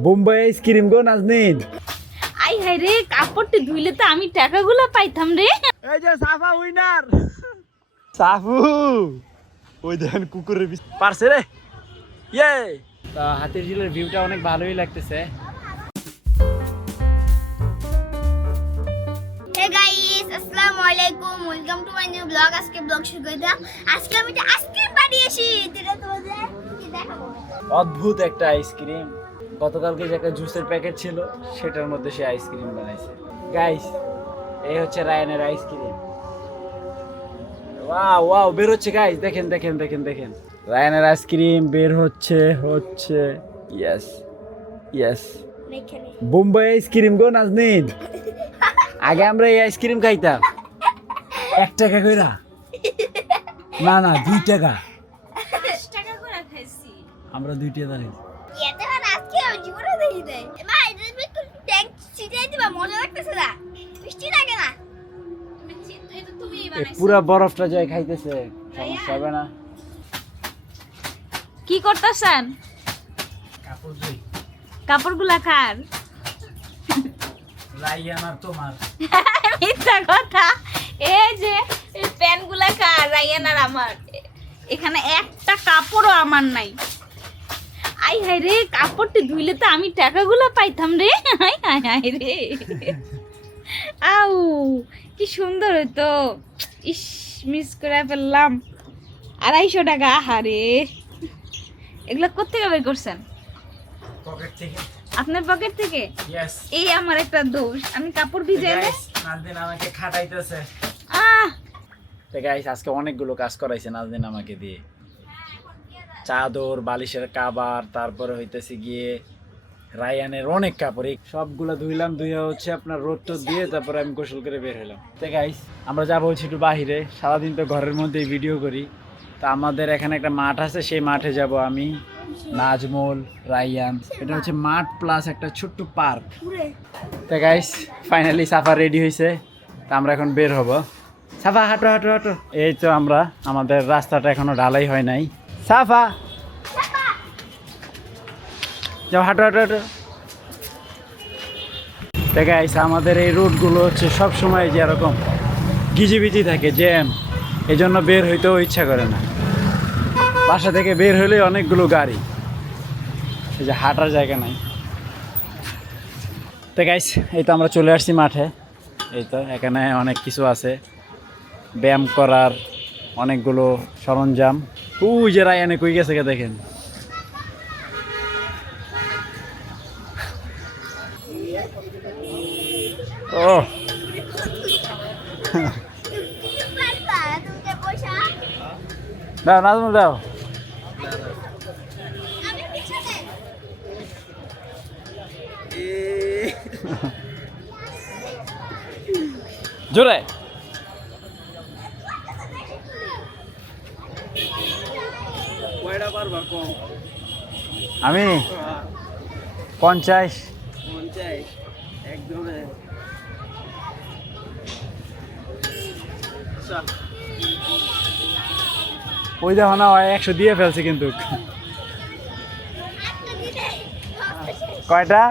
Bombay ice cream গো নাজনীন। আই হাই রে, কাপড়টি ধুইলে তো আমি টাকাগুলো পাইতাম রে। এই যে সাফা উইনার সাফু, ওই দেখেন কুকুরের পারছে রে। ইয়ে তা হাতির ঝিলের ভিউটা অনেক ভালোই লাগতেছে। হে গাইস, আসসালামু আলাইকুম, welcome to my new blog. আজকে ব্লগ শুরু করে দিলাম। আজকে আমি একটা আইসক্রিম বানিয়েছি, যেটা তোমাদের দেখাবো। অদ্ভুত একটা আইসক্রিম। গতকালকে যে একটা জুসের প্যাকেট ছিল সেটার মধ্যে সে আইসক্রিম বানাইছে। গাইস, এই হচ্ছে রায়ানের আইসক্রিম। ওয়াও ওয়াও, বের হচ্ছে গাইস, দেখেন দেখেন দেখেন দেখেন, রায়ানের আইসক্রিম বের হচ্ছে হচ্ছে। ইয়েস ইয়েস, এখানে বোম্বাই আইসক্রিম গো নাজনীন। আগে আমরা এই আইসক্রিম খাইতাম 1 টাকা কইরা, না না 2 টাকা। 10 টাকা করে খাইছি। আমরা 2 টাকা দিই। এতে আর আজকে আমি জীবনে দেখি নাই। মা, এটা একটু ট্যাঙ্ক ছিটাই দিবা, মজা লাগতেছে না? মিষ্টি লাগে না? তুমি পুরা বরফটা যায় খাইতেছে, সমস্যা হবে না। কি করতেছেন? কাপড় ধুই। কাপড়গুলা কার? রায়ান আর তোমার। মিথ্যা কথা। এই যে এই প্যান্টগুলা কার? রায়ান আর আমার। এখানে একটা কাপড়ও আমার নাই। আই হাই রে, কাপড়টি ধুইলে তো আমি টাকাগুলো পাইতাম রে। হাই হাই হাই রে, আউ কি সুন্দর হইতো। ইস, মিস করে ফেললাম। 250 টাকা, আহারে। এগুলা কোত্থেকে বের করছেন? পকেট থেকে। আপনার পকেট থেকে? ইয়েস। এই আমার একটা দোষ, আমি কাপড় ভিজাইলে নাজদিন আমাকে খাটাইতেছে। আহ তো গাইস, আজকে অনেকগুলো কাজ করাইছে নাজদিন আমাকে দিয়ে। চাদর, বালিশের কাভার, তারপরে হইতেছে গিয়ে রায়ানের অনেক কাপড়, এই সবগুলো ধুইলাম। ধুইয়া হচ্ছে আপনার রোদ টোদ দিয়ে তারপরে আমি গোসল করে বের হলাম। তো গাইস, আমরা যাবো হচ্ছে একটু বাহিরে। সারাদিন তো ঘরের মধ্যেই ভিডিও করি। তা আমাদের এখানে একটা মাঠ আছে, সেই মাঠে যাব আমি, নাজমুল, রায়ান। এটা হচ্ছে মাঠ প্লাস একটা ছোট্ট পার্ক। তো গাইস, ফাইনালি সাফা রেডি হয়েছে। তা আমরা এখন বের হব। সাফা হাঁটো হাঁটো হাঁটো। এই তো আমরা, আমাদের রাস্তাটা এখনো ঢালাই হয় নাই। সাফা যাও, হাঁটো হাঁটো হাঁটো। তো গাইস, আমাদের এই রোডগুলো হচ্ছে সবসময় যেরকম গিজিবিজি থাকে, জ্যাম। এই জন্য বের হইতেও ইচ্ছা করে না। বাসা থেকে বের হলে অনেকগুলো গাড়ি, এই যে হাঁটার জায়গা নাই। তো গাইস, এই তো আমরা চলে আসছি মাঠে। এই তো এখানে অনেক কিছু আছে, ব্যায়াম করার অনেকগুলো সরঞ্জাম। ওই যে রায়ানে কই গেছে কে দেখেন। ও তুমি পয়সা দাও নাজমুল দাও। আমি পিছনে। জোরে আমি 50 একদম। ওই দেখো না, 100 দিয়ে ফেলছে কিন্তু। কয়টা?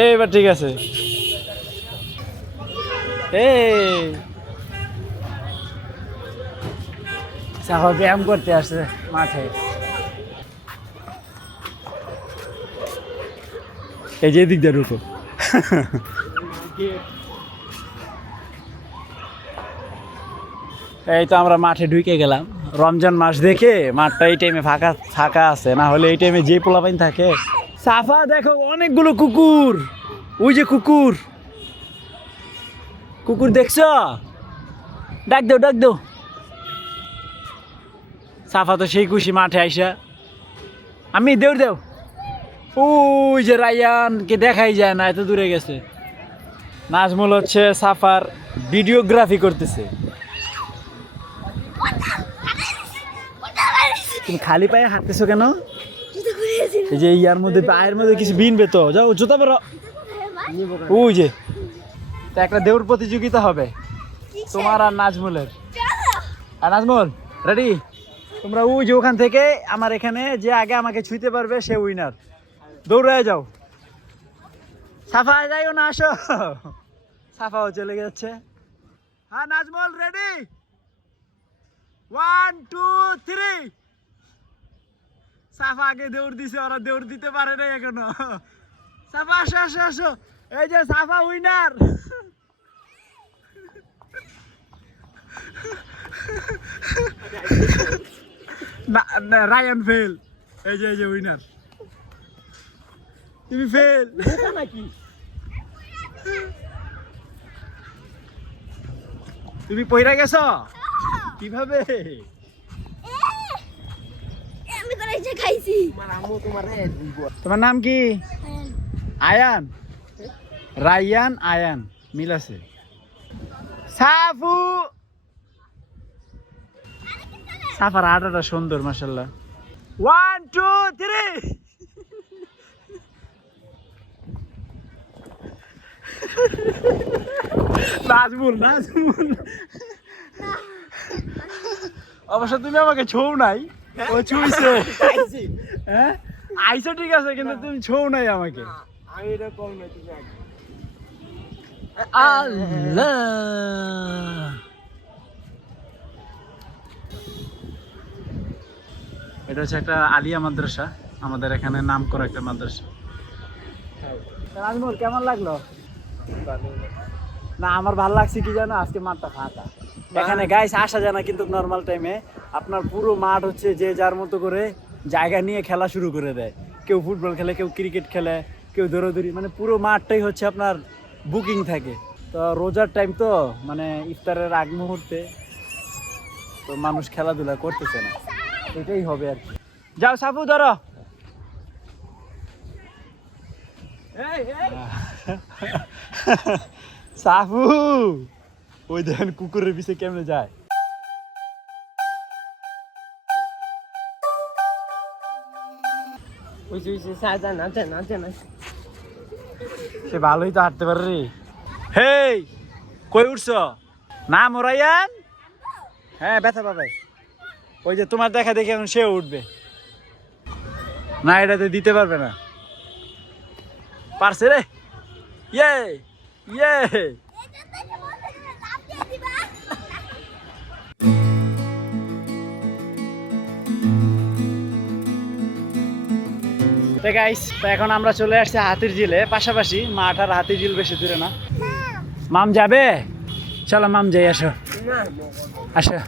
এইবার ঠিক আছে। এই সাফা ব্যায়াম করতে আসছে মাঠে। এই যে দিক দিয়ে ঢুকো। এই তো আমরা মাঠে ঢুকে গেলাম। রমজান মাস দেখে মাঠটা এই টাইমে ফাঁকা ফাঁকা আছে, না হলে এই টাইমে যে পোলাপাইন থাকে। সাফা দেখো, অনেকগুলো কুকুর। ওই যে কুকুর, কুকুর দেখছো? ডাক দেও ডাক দেও। সাফা তো সেই খুশি মাঠে আইসা। আমি দেও দেও। ওই যে রায়ানকে দেখাই যায় না, এত দূরে গেছে। নাজমুল হচ্ছে সাফার ভিডিওগ্রাফি করতেছে। তুমি খালি পায়ে হাঁটতেছো কেন? এই যে ইয়ার মধ্যে পায়ের মধ্যে কিছু বিনবে তো, যাও জুতা পরো। ওই যে তা একটা দেউর প্রতিযোগিতা হবে তোমার আর নাজমুলের। আর নাজমুল রেডি? তোমরা ওই যে ওখান থেকে আমার এখানে যে আগে আমাকে ছুঁতে পারবে সে উইনার। দৌড়ে যাও। সাফা যাইও না, আসো। সাফাও চলে যাচ্ছে। হ্যাঁ নাজমুল রেডি, 1 2 3। সাফা আগে দৌড় দিছে, ওরা দৌড় দিতে পারে না এখনো। সাফা আসো আসো আসো, এই যে সাফা উইনার। না রায়ান ফেল, এই যে উইনার। তুমি ফেল নাকি? তুমি পয়রা গেছো কিভাবে? আমি করে যে খাইছি। তোমার নাম কি? আয়ান, রায়ান আয়ান মিল আছে। সাফু, সাফার আটাটা সুন্দর মাশাআল্লাহ। 1 2 3। নাজমুল নাজমুল, অবশ্য তুমি আমাকে ছৌ নাই, ও ছুঁইছে। হ্যাঁ আইসো ঠিক আছে, কিন্তু তুমি ছৌ নাই আমাকে। আল্লাহ, এটা হচ্ছে একটা আলিয়া মাদ্রাসা, আমাদের এখানে নাম করা একটা মাদ্রাসা। নাজমুল কেমন লাগলো? না আমার ভালো লাগছে কি জানো, আজকে মাঠটা ফাঁকা। এখানে গাইস আসা যায় না, কিন্তু নর্মাল টাইমে আপনার পুরো মাঠ হচ্ছে যে যার মতো করে জায়গা নিয়ে খেলা শুরু করে দেয়। কেউ ফুটবল খেলে, কেউ ক্রিকেট খেলে, কেউ দৌড়াদৌড়ি, মানে পুরো মাঠটাই হচ্ছে আপনার বুকিং থাকে। তো রোজার টাইম তো, মানে ইফতারের আগ মুহূর্তে তো মানুষ খেলাধুলা করতেছে না, এটাই হবে আর কি। যাও সাফু ধরো। সাফু ওই দেখেন কুকুরের পিছে কেমনে যায়। সে ভালোই তো হাঁটতে পারে রে। হেই কই উঠছ? নাম রায়ান? হ্যাঁ ব্যথা পাবে। ওই যে তোমার দেখা দেখে এখন সে উঠবে না, এটাতে দিতে পারবে না। পারছে রে, ইয়ে ইয়ে। গাইস তো এখন আমরা চলে আসছি হাতির ঝিলে, পাশাপাশি মাঠ আর হাতির ঝিল বেশি দূরে না। মাম যাবে? চলো মাম যাই, আসো আসো।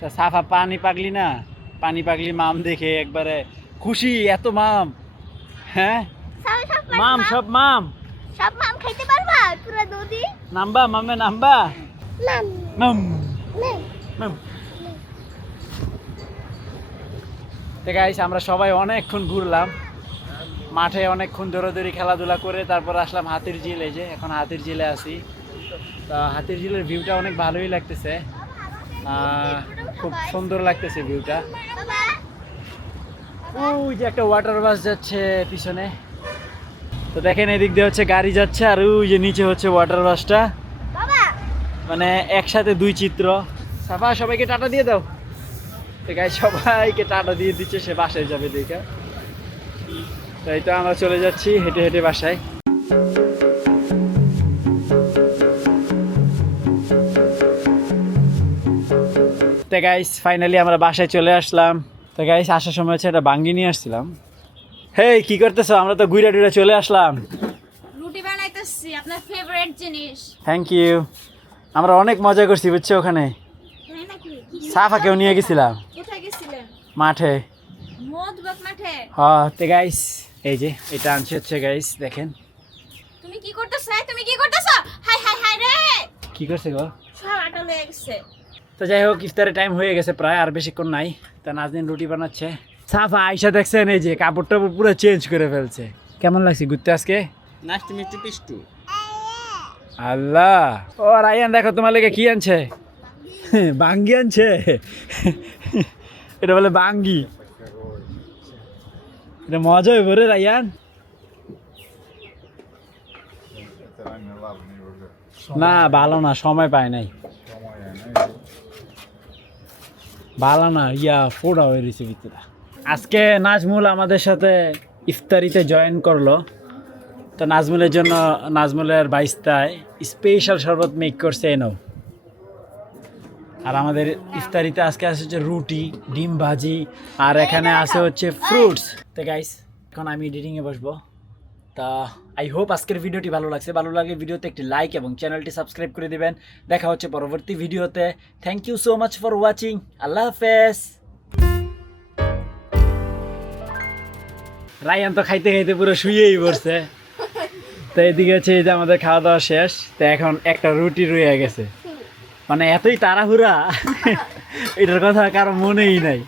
তা সাফা পানি পাগলি না, পানি পাগলি মাম দেখে একবারে খুশি, এত মাম। হ্যাঁ মাম, সব মাম, সব মাম খাইতে পারবা পুরো দুধি? নাম্বা মামে নাম্বা, মাম মাম মাম মাম। তো গাইস আমরা সবাই অনেকক্ষণ ঘুরলাম মাঠে, অনেকক্ষণ দৌড়াদৌড়ি খেলাধুলা করে তারপর আসলাম হাতির ঝিল। এই যে এখন হাতির ঝিলে আছি। তা হাতির ঝিলের ভিউটা অনেক ভালোই লাগতেছে, খুব সুন্দর লাগতেছে ভিউটা। ওই যে একটা ওয়াটার বাস যাচ্ছে পিছনে, তো দেখেন এদিক দিয়ে হচ্ছে গাড়ি যাচ্ছে, আর ওই যে নিচে হচ্ছে ওয়াটার বাসটা, মানে একসাথে দুই চিত্র। সাফা সবাইকে টাটা দিয়ে দাও। তো গাই সবাইকে টাটা দিয়ে দিচ্ছে, সে বাসায় যাবে দেখা। তাই তো আমরা চলে যাচ্ছি হেঁটে হেঁটে বাসায়। তো গাইস ফাইনালি আমরা বাসায় চলে আসলাম। তো গাইস আসার সময় হচ্ছে একটা বাঙ্গি নিয়ে আসছিলাম। হেই কি করতেছো? আমরা তো ঘুরে টুরে চলে আসলাম। রুটি বানাইতেছি, আপনার ফেভারিট জিনিস। Thank you. আমরা অনেক মজা করছি বুঝছো ওখানে। তাই নাকি? সাফাকেও নিয়ে গেছিলাম কোথায় গেছিলেন? মাঠে। মধুবাগ মাঠে? হ্যাঁ তো গাইস এই যে এটা আনছি হচ্ছে গাইস, দেখেন। তুমি কি করতেছ? তুমি কি করতেছ? হাই হাই হাই রে, কি করছে গো? সব আটা লয়ে গেছে। তো যাই হোক ইফতারের টাইম হয়ে গেছে প্রায়, আর বেশিক্ষণ নাই। তা নাজনীন রুটি বানাচ্ছে। সাফা আইসা দেখছেন এই যে কাপড়টা পুরো চেঞ্জ করে ফেলছে। কেমন লাগছে ঘুরতে আজকে? নাস্তি মিষ্টি পিষ্টু। আল্লাহ, ও রায়ান দেখো তোমার লেগে কি আনছে, বাঙ্গি আনছে। এটা বলে বাঙ্গি, এটা মজা হইব রে রায়ান। না ভালো না, সময় পায় নাই, ভালো না, ইয়া ফোড়া হয়ে রয়েছে ভিতরে। আজকে নাজমুল আমাদের সাথে ইফতারিতে জয়েন করলো। তো নাজমুলের জন্য নাজমুলের বাইস্তায় স্পেশাল শরবত মেক করছে এনো। আর আমাদের ইফতারিতে আজকে আছে হচ্ছে রুটি, ডিম ভাজি, আর এখানে আছে হচ্ছে ফ্রুটস। তো গাইস এখন আমি এডিটিংয়ে বসবো। তা আই হোপ আজকের ভিডিওটি ভালো লাগছে। ভালো লাগলে ভিডিওতে একটি লাইক এবং চ্যানেলটি সাবস্ক্রাইব করে দিবেন। দেখা হচ্ছে পরবর্তী ভিডিওতে। Thank you so much for watching. আল্লাহ হাফেজ। রায়ান তো খাইতে খাইতে পুরো শুয়েই পড়ছে। তো এদিকে হচ্ছে এই যে আমাদের খাওয়া দাওয়া শেষ। তো এখন একটা রুটি রয়ে গেছে, মানে এতই তাড়াহুড়া এটার কথা কারো মনেই নাই।